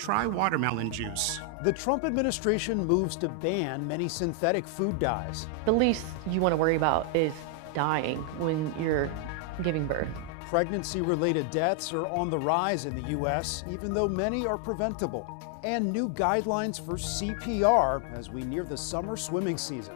Try watermelon juice. The Trump administration moves to ban many synthetic food dyes. The least you want to worry about is dying when you're giving birth. Pregnancy-related deaths are on the rise in the U.S., even though many are preventable. And new guidelines for CPR as we near the summer swimming season.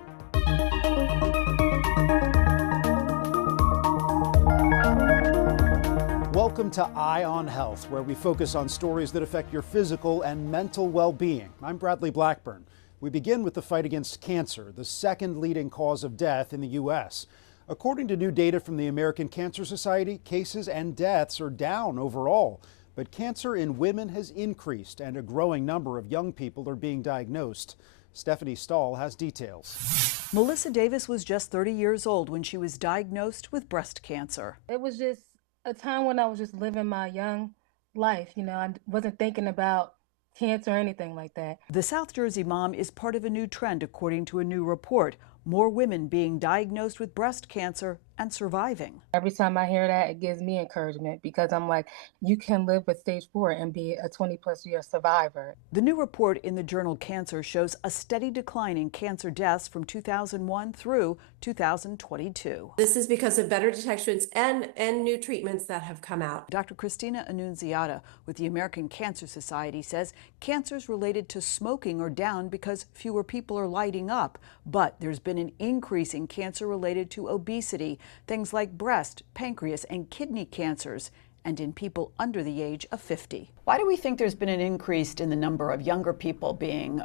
Welcome to Eye on Health, where we focus on stories that affect your physical and mental well-being. I'm Bradley Blackburn. We begin with the fight against cancer, the second leading cause of death in the U.S. According to new data from the American Cancer Society, cases and deaths are down overall. But cancer in women has increased, and a growing number of young people are being diagnosed. Stephanie Stahl has details. Melissa Davis was just 30 years old when she was diagnosed with breast cancer. It was just a time when I was just living my young life. I wasn't thinking about cancer or anything like that. The South Jersey mom is part of a new trend, according to a new report. More women being diagnosed with breast cancer and surviving. Every time I hear that, it gives me encouragement because I'm like, you can live with stage 4 and be a 20-plus year survivor. The new report in the journal Cancer shows a steady decline in cancer deaths from 2001 through 2022. This is because of better detections and new treatments that have come out. Dr. Christina Annunziata with the American Cancer Society says cancers related to smoking are down because fewer people are lighting up, but there's been an increase in cancer related to obesity, things like breast, pancreas, and kidney cancers, and in people under the age of 50. Why do we think there's been an increase in the number of younger people being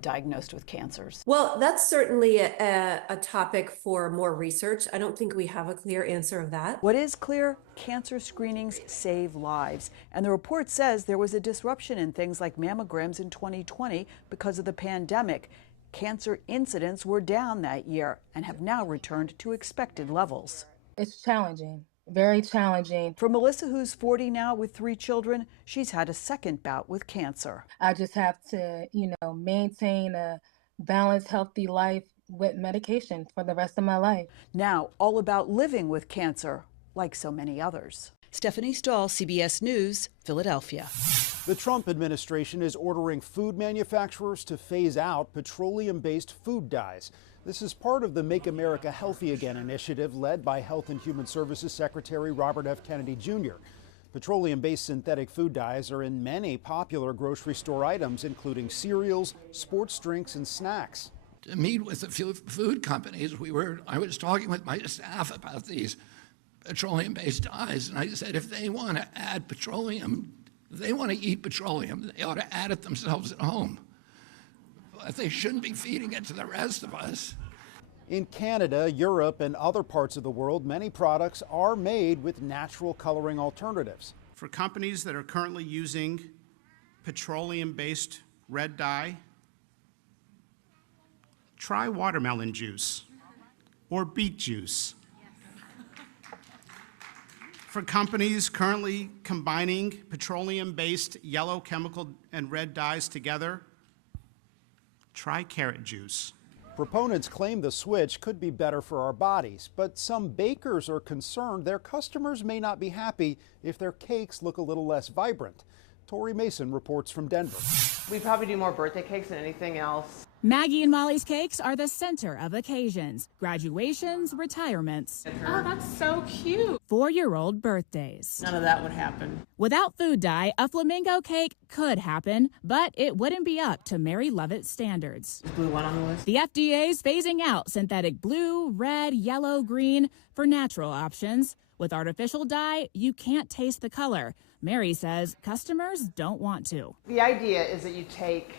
diagnosed with cancers? Well, that's certainly a topic for more research. I don't think we have a clear answer of that. What is clear? Cancer screenings save lives. And the report says there was a disruption in things like mammograms in 2020 because of the pandemic. Cancer incidents were down that year and have now returned to expected levels. It's challenging, very challenging. For Melissa, who's 40 now with 3 children, she's had a second bout with cancer. I just have to, maintain a balanced, healthy life with medication for the rest of my life. Now, all about living with cancer, like so many others. Stephanie Stahl, CBS News, Philadelphia. The Trump administration is ordering food manufacturers to phase out petroleum-based food dyes. This is part of the Make America Healthy Again initiative led by Health and Human Services Secretary Robert F. Kennedy Jr. Petroleum-based synthetic food dyes are in many popular grocery store items, including cereals, sports drinks, and snacks. To meet with a few food companies, I was talking with my staff about these petroleum-based dyes, and I said if they want to add petroleum, if they want to eat petroleum, they ought to add it themselves at home. But they shouldn't be feeding it to the rest of us. In Canada, Europe, and other parts of the world, many products are made with natural coloring alternatives. For companies that are currently using petroleum-based red dye, try watermelon juice or beet juice. For companies currently combining petroleum-based yellow chemical and red dyes together, try carrot juice. Proponents claim the switch could be better for our bodies, but some bakers are concerned their customers may not be happy if their cakes look a little less vibrant. Tori Mason reports from Denver. We probably do more birthday cakes than anything else. Maggie and Molly's cakes are the center of occasions, graduations, retirements. Oh, that's so cute. 4-year-old birthdays. None of that would happen. Without food dye, a flamingo cake could happen, but it wouldn't be up to Mary Lovett's standards. Is blue one on the list? The FDA's phasing out synthetic blue, red, yellow, green for natural options. With artificial dye, you can't taste the color. Mary says customers don't want to. The idea is that you take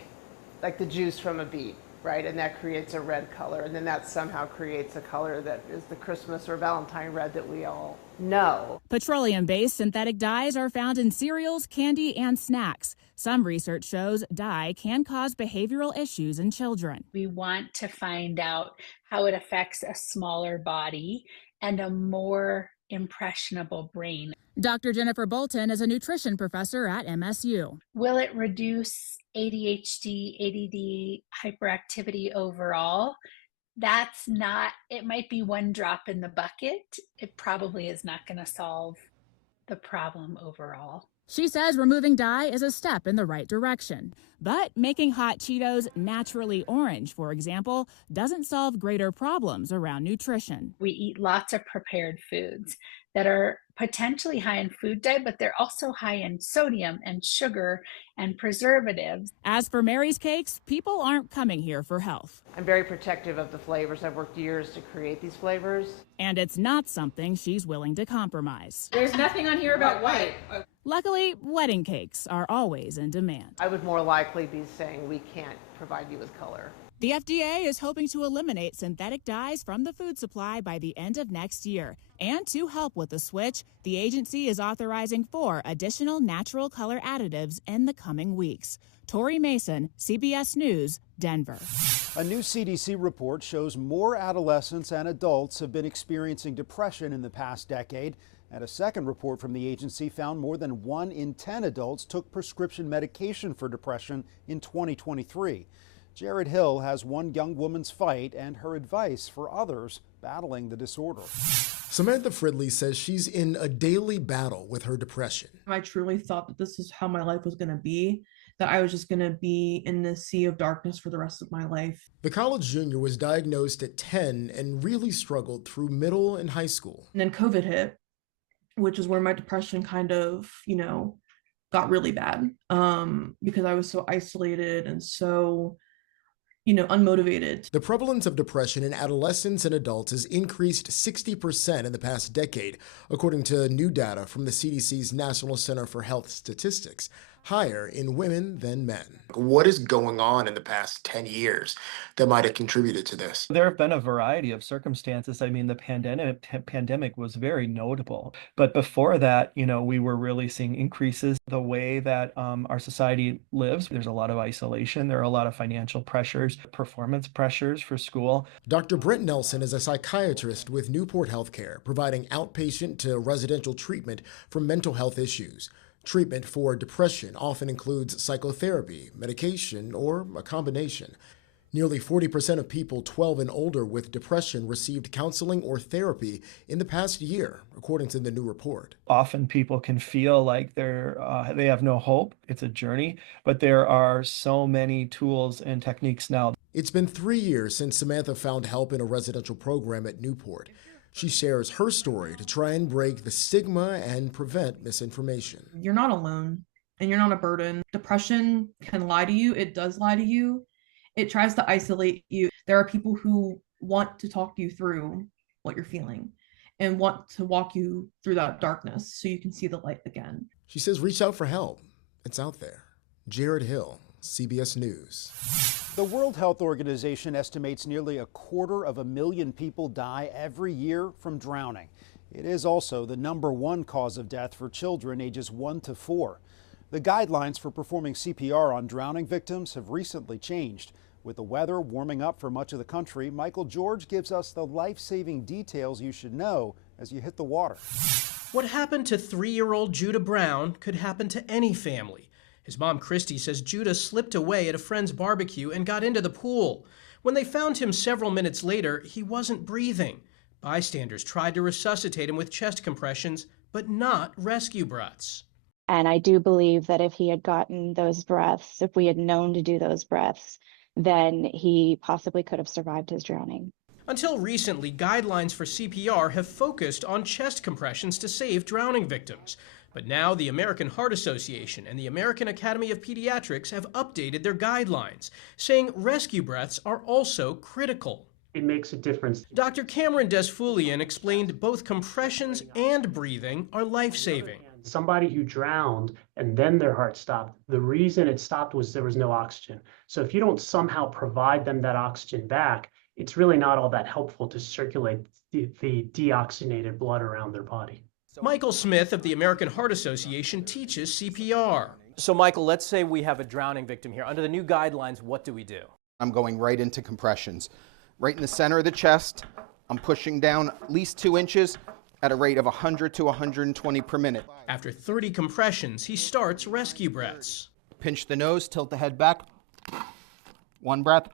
like the juice from a beet, right? And that creates a red color. And then that somehow creates a color that is the Christmas or Valentine red that we all know. Petroleum-based synthetic dyes are found in cereals, candy, and snacks. Some research shows dye can cause behavioral issues in children. We want to find out how it affects a smaller body and a more impressionable brain. Dr. Jennifer Bolton is a nutrition professor at MSU. Will it reduce ADHD, ADD, hyperactivity overall? That's not, it might be one drop in the bucket. It probably is not going to solve the problem overall. She says removing dye is a step in the right direction. But making hot Cheetos naturally orange, for example, doesn't solve greater problems around nutrition. We eat lots of prepared foods that are potentially high in food dye, but they're also high in sodium and sugar and preservatives. As for Mary's cakes, people aren't coming here for health. I'm very protective of the flavors. I've worked years to create these flavors. And it's not something she's willing to compromise. There's nothing on here about white. Luckily, wedding cakes are always in demand. I would more likely be saying we can't provide you with color. The FDA is hoping to eliminate synthetic dyes from the food supply by the end of next year. And to help with the switch, the agency is authorizing 4 additional natural color additives in the coming weeks. Tori Mason, CBS News, Denver. A new CDC report shows more adolescents and adults have been experiencing depression in the past decade. And a second report from the agency found more than 1 in 10 adults took prescription medication for depression in 2023. Jared Hill has one young woman's fight and her advice for others battling the disorder. Samantha Fridley says she's in a daily battle with her depression. I truly thought that this is how my life was going to be, that I was just going to be in this sea of darkness for the rest of my life. The college junior was diagnosed at 10 and really struggled through middle and high school. And then COVID hit, which is where my depression kind of, got really bad because I was so isolated and so unmotivated. The prevalence of depression in adolescents and adults has increased 60% in the past decade, according to new data from the CDC's National Center for Health Statistics, higher in women than men. What is going on in the past 10 years that might have contributed to this? There have been a variety of circumstances. I mean, the pandemic was very notable. But before that, we were really seeing increases the way that our society lives. There's a lot of isolation. There are a lot of financial pressures, performance pressures for school. Dr. Brent Nelson is a psychiatrist with Newport Healthcare, providing outpatient to residential treatment for mental health issues. Treatment for depression often includes psychotherapy, medication, or a combination. Nearly 40% of people 12 and older with depression received counseling or therapy in the past year, according to the new report. Often people can feel like they have no hope. It's a journey, but there are so many tools and techniques now. It's been 3 years since Samantha found help in a residential program at Newport. She shares her story to try and break the stigma and prevent misinformation. You're not alone and you're not a burden. Depression can lie to you. It does lie to you. It tries to isolate you. There are people who want to talk you through what you're feeling and want to walk you through that darkness so you can see the light again. She says reach out for help. It's out there. Jared Hill, CBS News. The World Health Organization estimates nearly 250,000 people die every year from drowning. It is also the #1 cause of death for children ages 1 to 4. The guidelines for performing CPR on drowning victims have recently changed. With the weather warming up for much of the country, Michael George gives us the life-saving details you should know as you hit the water. What happened to 3-year-old Judah Brown could happen to any family. His mom, Christy, says Judah slipped away at a friend's barbecue and got into the pool. When they found him several minutes later, he wasn't breathing. Bystanders tried to resuscitate him with chest compressions, but not rescue breaths. And I do believe that if he had gotten those breaths, if we had known to do those breaths, then he possibly could have survived his drowning. Until recently, guidelines for CPR have focused on chest compressions to save drowning victims. But now the American Heart Association and the American Academy of Pediatrics have updated their guidelines, saying rescue breaths are also critical. It makes a difference. Dr. Cameron Desfoulian explained both compressions and breathing are life-saving. Somebody who drowned and then their heart stopped, the reason it stopped was there was no oxygen. So if you don't somehow provide them that oxygen back, it's really not all that helpful to circulate the deoxygenated blood around their body. Michael Smith of the American Heart Association teaches CPR. So Michael, let's say we have a drowning victim here. Under the new guidelines, what do we do? I'm going right into compressions. Right in the center of the chest, I'm pushing down at least 2 inches at a rate of 100 to 120 per minute. After 30 compressions, he starts rescue breaths. Pinch the nose, tilt the head back. 1 breath,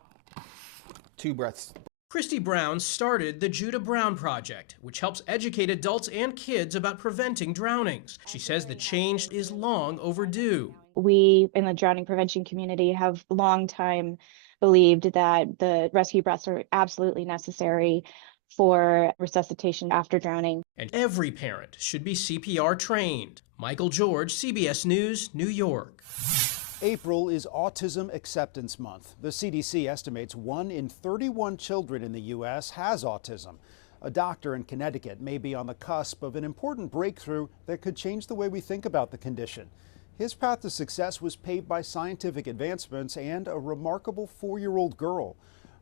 2 breaths. Christy Brown started the Judah Brown Project, which helps educate adults and kids about preventing drownings. She says the change is long overdue. We in the drowning prevention community have long time believed that the rescue breaths are absolutely necessary for resuscitation after drowning. And every parent should be CPR trained. Michael George, CBS News, New York. April is Autism Acceptance Month. The CDC estimates 1 in 31 children in the U.S. has autism. A doctor in Connecticut may be on the cusp of an important breakthrough that could change the way we think about the condition. His path to success was paved by scientific advancements and a remarkable 4-year-old girl.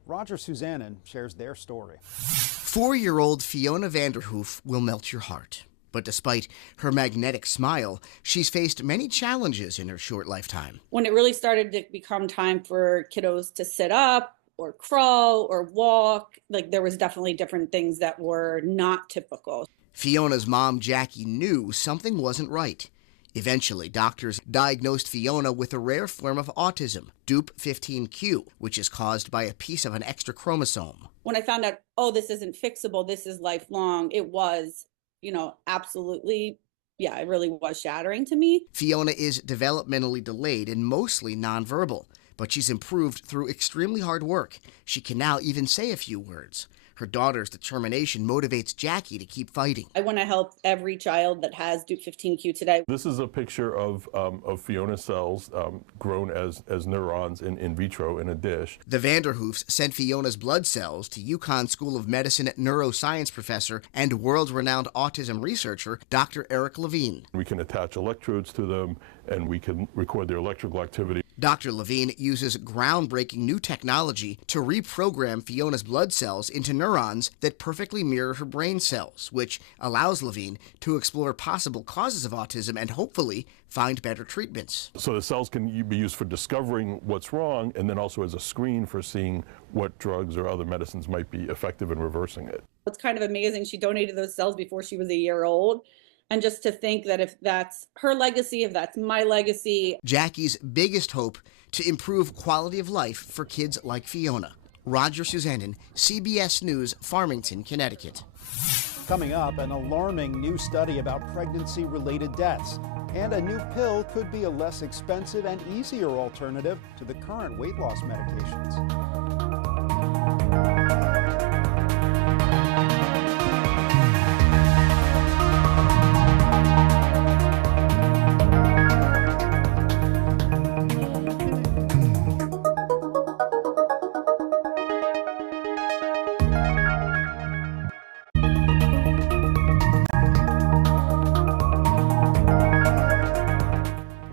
Roger Suzanen shares their story. 4-year-old Fiona Vanderhoof will melt your heart. But despite her magnetic smile, she's faced many challenges in her short lifetime. When it really started to become time for kiddos to sit up or crawl or walk, like there was definitely different things that were not typical. Fiona's mom, Jackie, knew something wasn't right. Eventually, doctors diagnosed Fiona with a rare form of autism, DUP15Q, which is caused by a piece of an extra chromosome. When I found out, oh, this isn't fixable, this is lifelong, it was, absolutely, it really was shattering to me. Fiona is developmentally delayed and mostly nonverbal, but she's improved through extremely hard work. She can now even say a few words. Her daughter's determination motivates Jackie to keep fighting. I want to help every child that has DUP15Q today. This is a picture of Fiona's cells grown as neurons in vitro in a dish. The Vanderhoofs sent Fiona's blood cells to UConn School of Medicine neuroscience professor and world-renowned autism researcher, Dr. Eric Levine. We can attach electrodes to them, and we can record their electrical activity. Dr. Levine uses groundbreaking new technology to reprogram Fiona's blood cells into neurons that perfectly mirror her brain cells, which allows Levine to explore possible causes of autism and hopefully find better treatments. So the cells can be used for discovering what's wrong, and then also as a screen for seeing what drugs or other medicines might be effective in reversing it. It's kind of amazing. She donated those cells before she was a year old. And just to think that if that's her legacy, if that's my legacy. Jackie's biggest hope to improve quality of life for kids like Fiona. Roger Suzanen, CBS News, Farmington, Connecticut. Coming up, an alarming new study about pregnancy-related deaths. And a new pill could be a less expensive and easier alternative to the current weight loss medications.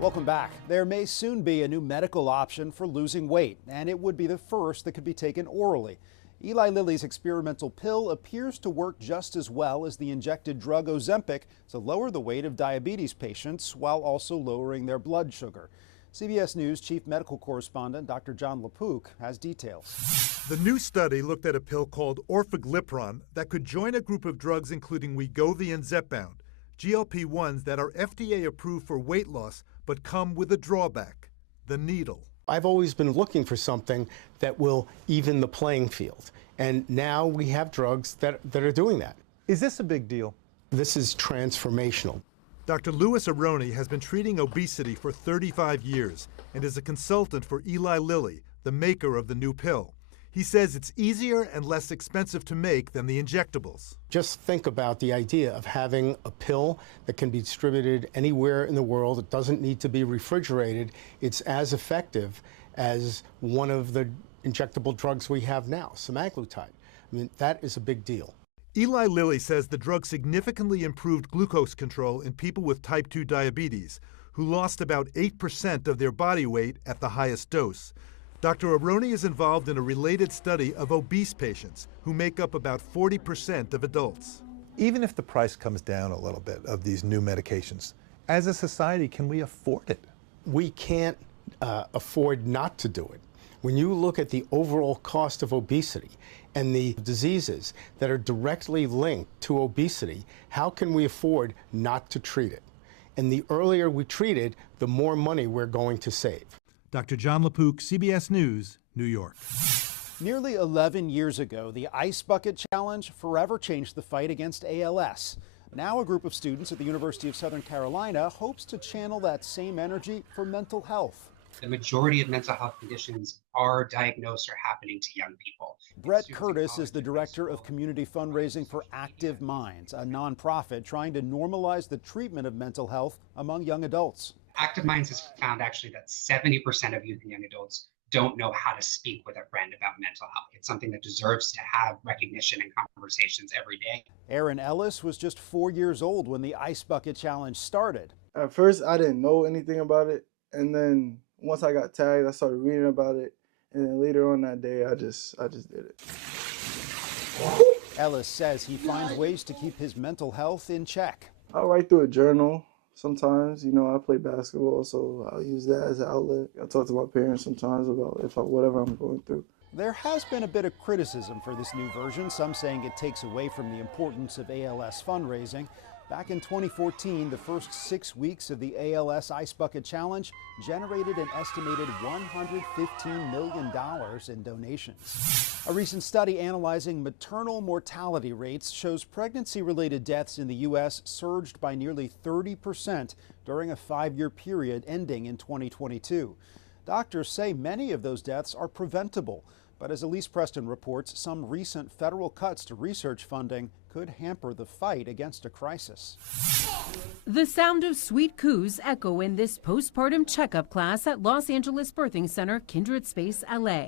Welcome back. There may soon be a new medical option for losing weight, and it would be the first that could be taken orally. Eli Lilly's experimental pill appears to work just as well as the injected drug Ozempic to lower the weight of diabetes patients while also lowering their blood sugar. CBS News Chief Medical Correspondent Dr. John LaPook has details. The new study looked at a pill called orforglipron that could join a group of drugs including Wegovy and Zepbound, GLP-1s that are FDA approved for weight loss but come with a drawback, the needle. I've always been looking for something that will even the playing field. And now we have drugs that are doing that. Is this a big deal? This is transformational. Dr. Louis Aroni has been treating obesity for 35 years and is a consultant for Eli Lilly, the maker of the new pill. He says it's easier and less expensive to make than the injectables. Just think about the idea of having a pill that can be distributed anywhere in the world. It doesn't need to be refrigerated. It's as effective as one of the injectable drugs we have now, semaglutide. I mean, that is a big deal. Eli Lilly says the drug significantly improved glucose control in people with type 2 diabetes, who lost about 8% of their body weight at the highest dose. Dr. Aroni is involved in a related study of obese patients who make up about 40% of adults. Even if the price comes down a little bit of these new medications, as a society, can we afford it? We can't afford not to do it. When you look at the overall cost of obesity and the diseases that are directly linked to obesity, how can we afford not to treat it? And the earlier we treat it, the more money we're going to save. Dr. John LaPook, CBS News, New York. Nearly 11 years ago, the Ice Bucket Challenge forever changed the fight against ALS. Now a group of students at the University of Southern Carolina hopes to channel that same energy for mental health. The majority of mental health conditions are diagnosed or happening to young people. Brett Curtis is the director of community fundraising for Active Minds, a nonprofit trying to normalize the treatment of mental health among young adults. Active Minds has found actually that 70% of youth and young adults don't know how to speak with a friend about mental health. It's something that deserves to have recognition and conversations every day. Aaron Ellis was just 4 years old when the Ice Bucket Challenge started. At first, I didn't know anything about it, and then once I got tagged, I started reading about it, and then later on that day, I just did it. Ellis says he finds ways to keep his mental health in check. I write through a journal. Sometimes, I play basketball, so I'll use that as an outlet. I talk to my parents sometimes about whatever I'm going through. There has been a bit of criticism for this new version, some saying it takes away from the importance of ALS fundraising. Back in 2014, the first 6 weeks of the ALS Ice Bucket Challenge generated an estimated $115 million in donations. A recent study analyzing maternal mortality rates shows pregnancy-related deaths in the U.S. surged by nearly 30% during a 5-year period ending in 2022. Doctors say many of those deaths are preventable, but as Elise Preston reports, some recent federal cuts to research funding could hamper the fight against a crisis. The sound of sweet coos echo in this postpartum checkup class at Los Angeles Birthing Center Kindred Space LA.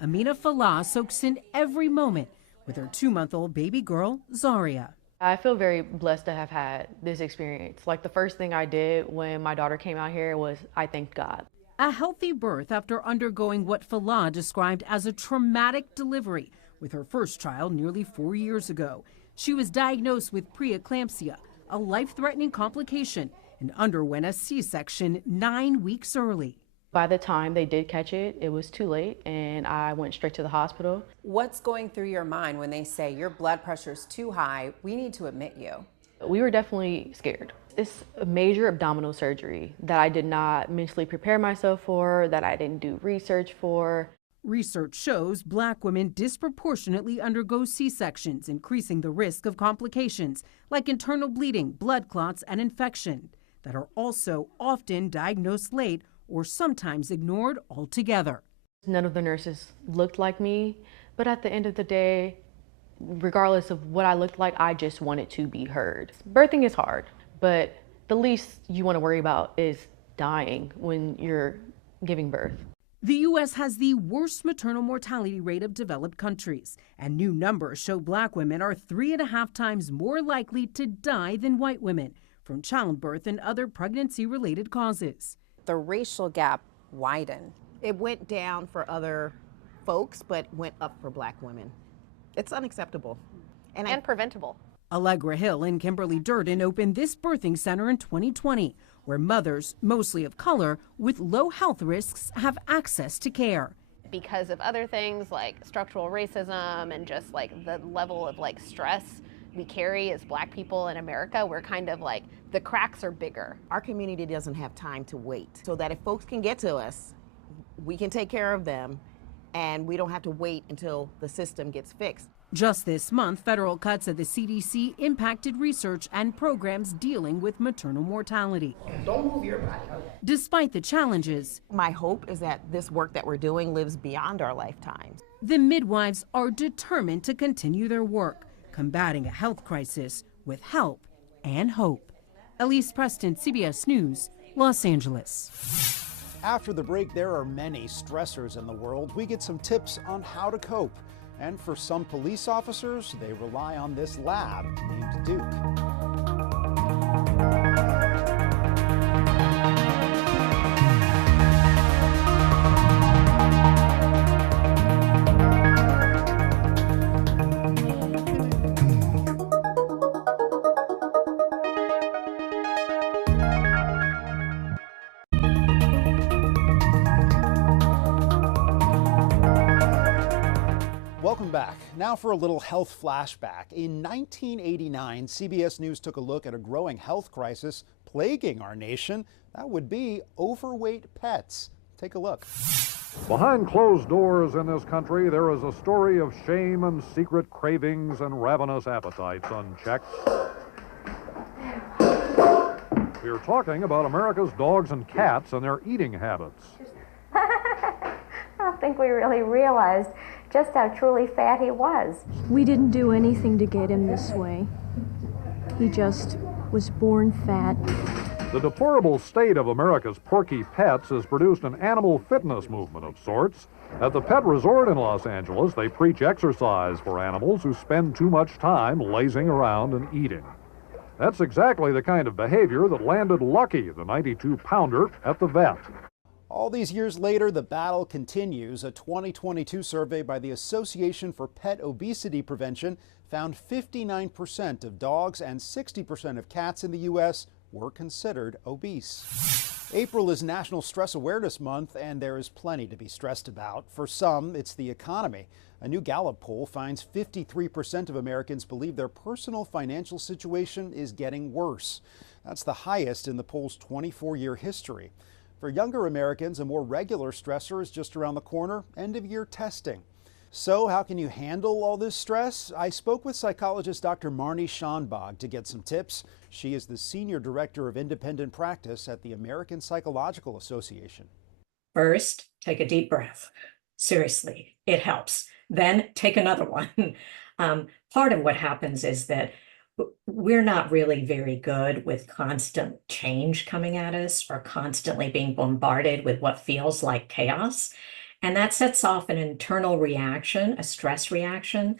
Amina Falah soaks in every moment with her 2-month-old baby girl, Zaria. I feel very blessed to have had this experience. Like the first thing I did when my daughter came out here was I thanked God. A healthy birth after undergoing what Falah described as a traumatic delivery with her first child nearly 4 years ago. She was diagnosed with preeclampsia, a life-threatening complication, and underwent a C-section 9 weeks early. By the time they did catch it, it was too late, and I went straight to the hospital. What's going through your mind when they say your blood pressure's too high, we need to admit you? We were definitely scared. It's a major abdominal surgery that I did not mentally prepare myself for, that I didn't do research for. Research shows Black women disproportionately undergo C-sections, increasing the risk of complications like internal bleeding, blood clots, and infection that are also often diagnosed late or sometimes ignored altogether. None of the nurses looked like me, but at the end of the day, regardless of what I looked like, I just wanted to be heard. Birthing is hard, but the least you want to worry about is dying when you're giving birth. The U.S. has the worst maternal mortality rate of developed countries, and new numbers show Black women are 3.5 times more likely to die than white women from childbirth and other pregnancy-related causes. The racial gap widened. It went down for other folks, but went up for Black women. It's unacceptable. And preventable. Allegra Hill and Kimberly Durden opened this birthing center in 2020, where mothers, mostly of color, with low health risks have access to care. Because of other things like structural racism and just like the level of like stress we carry as Black people in America, we're kind of like, the cracks are bigger. Our community doesn't have time to wait, so that if folks can get to us, we can take care of them, and we don't have to wait until the system gets fixed. Just this month, federal cuts at the CDC impacted research and programs dealing with maternal mortality. Don't move your body. Despite the challenges, my hope is that this work that we're doing lives beyond our lifetimes. The midwives are determined to continue their work, combating a health crisis with help and hope. Elise Preston, CBS News, Los Angeles. After the break, there are many stressors in the world. We get some tips on how to cope. And for some police officers, they rely on this lab named Duke. Welcome back. Now for a little health flashback. In 1989, CBS News took a look at a growing health crisis plaguing our nation. That would be overweight pets. Take a look. Behind closed doors in this country, there is a story of shame and secret cravings and ravenous appetites unchecked. We're talking about America's dogs and cats and their eating habits. I don't think we really realized just how truly fat he was. We didn't do anything to get him this way. He just was born fat. The deplorable state of America's porky pets has produced an animal fitness movement of sorts. At the pet resort in Los Angeles, they preach exercise for animals who spend too much time lazing around and eating. That's exactly the kind of behavior that landed Lucky, the 92-pounder, at the vet. All these years later, the battle continues. A 2022 survey by the Association for Pet Obesity Prevention found 59% of dogs and 60% of cats in the U.S. were considered obese. April is National Stress Awareness Month, and there is plenty to be stressed about. For some, it's the economy. A new Gallup poll finds 53% of Americans believe their personal financial situation is getting worse. That's the highest in the poll's 24-year history. For younger Americans, a more regular stressor is just around the corner: end-of-year testing. So how can you handle all this stress? I spoke with psychologist Dr. Marnie Schonbag to get some tips. She is the Senior Director of Independent Practice at the American Psychological Association. First, take a deep breath. Seriously, it helps. Then take another one. Part of what happens is that we're not really very good with constant change coming at us or constantly being bombarded with what feels like chaos. And that sets off an internal reaction, a stress reaction,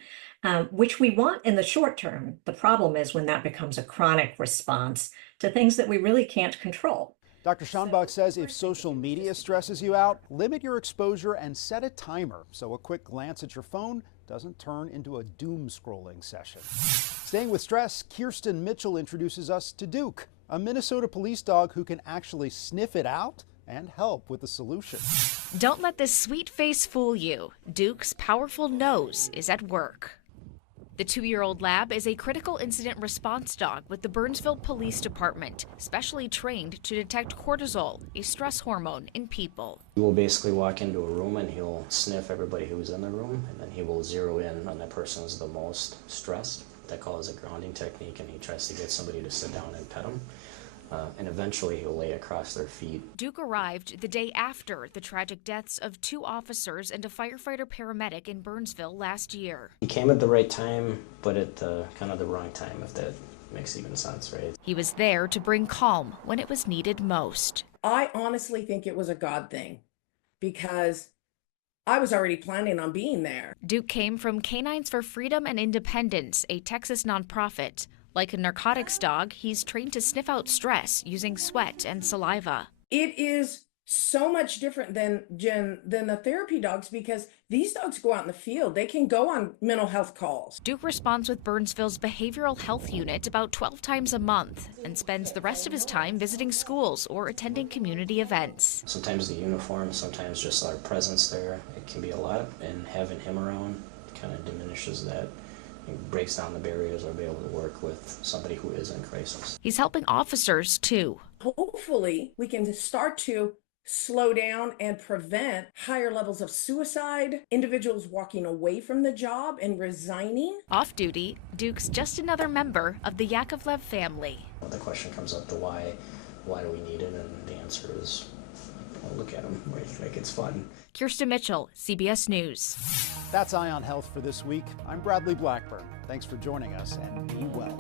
which we want in the short term. The problem is when that becomes a chronic response to things that we really can't control. Dr. Schonbag says if social media stresses you out, limit your exposure and set a timer so a quick glance at your phone doesn't turn into a doom scrolling session. Staying with stress, Kirsten Mitchell introduces us to Duke, a Minnesota police dog who can actually sniff it out and help with the solution. Don't let this sweet face fool you. Duke's powerful nose is at work. The 2-year-old lab is a critical incident response dog with the Burnsville Police Department, specially trained to detect cortisol, a stress hormone in people. He will basically walk into a room and he'll sniff everybody who's in the room, and then he will zero in on the person who's the most stressed. That calls a grounding technique, and he tries to get somebody to sit down and pet him. And eventually he'll lay across their feet. Duke arrived the day after the tragic deaths of 2 officers and a firefighter-paramedic in Burnsville last year. He came at the right time, but at kind of the wrong time, if that makes even sense, right? He was there to bring calm when it was needed most. I honestly think it was a God thing, because I was already planning on being there. Duke came from Canines for Freedom and Independence, a Texas nonprofit. Like a narcotics dog, he's trained to sniff out stress using sweat and saliva. It is so much different than the therapy dogs, because these dogs go out in the field. They can go on mental health calls. Duke responds with Burnsville's behavioral health unit about 12 times a month and spends the rest of his time visiting schools or attending community events. Sometimes the uniform, sometimes just our presence there, it can be a lot, and having him around kind of diminishes that. It breaks down the barriers or be able to work with somebody who is in crisis. He's helping officers too. Hopefully we can start to slow down and prevent higher levels of suicide, individuals walking away from the job and resigning. Off duty, Duke's just another member of the Yakovlev family. The question comes up to why do we need it, and the answer is, well, look at him, like it's fun. Kirsten Mitchell, CBS News. That's Eye on Health for this week. I'm Bradley Blackburn. Thanks for joining us, and be well.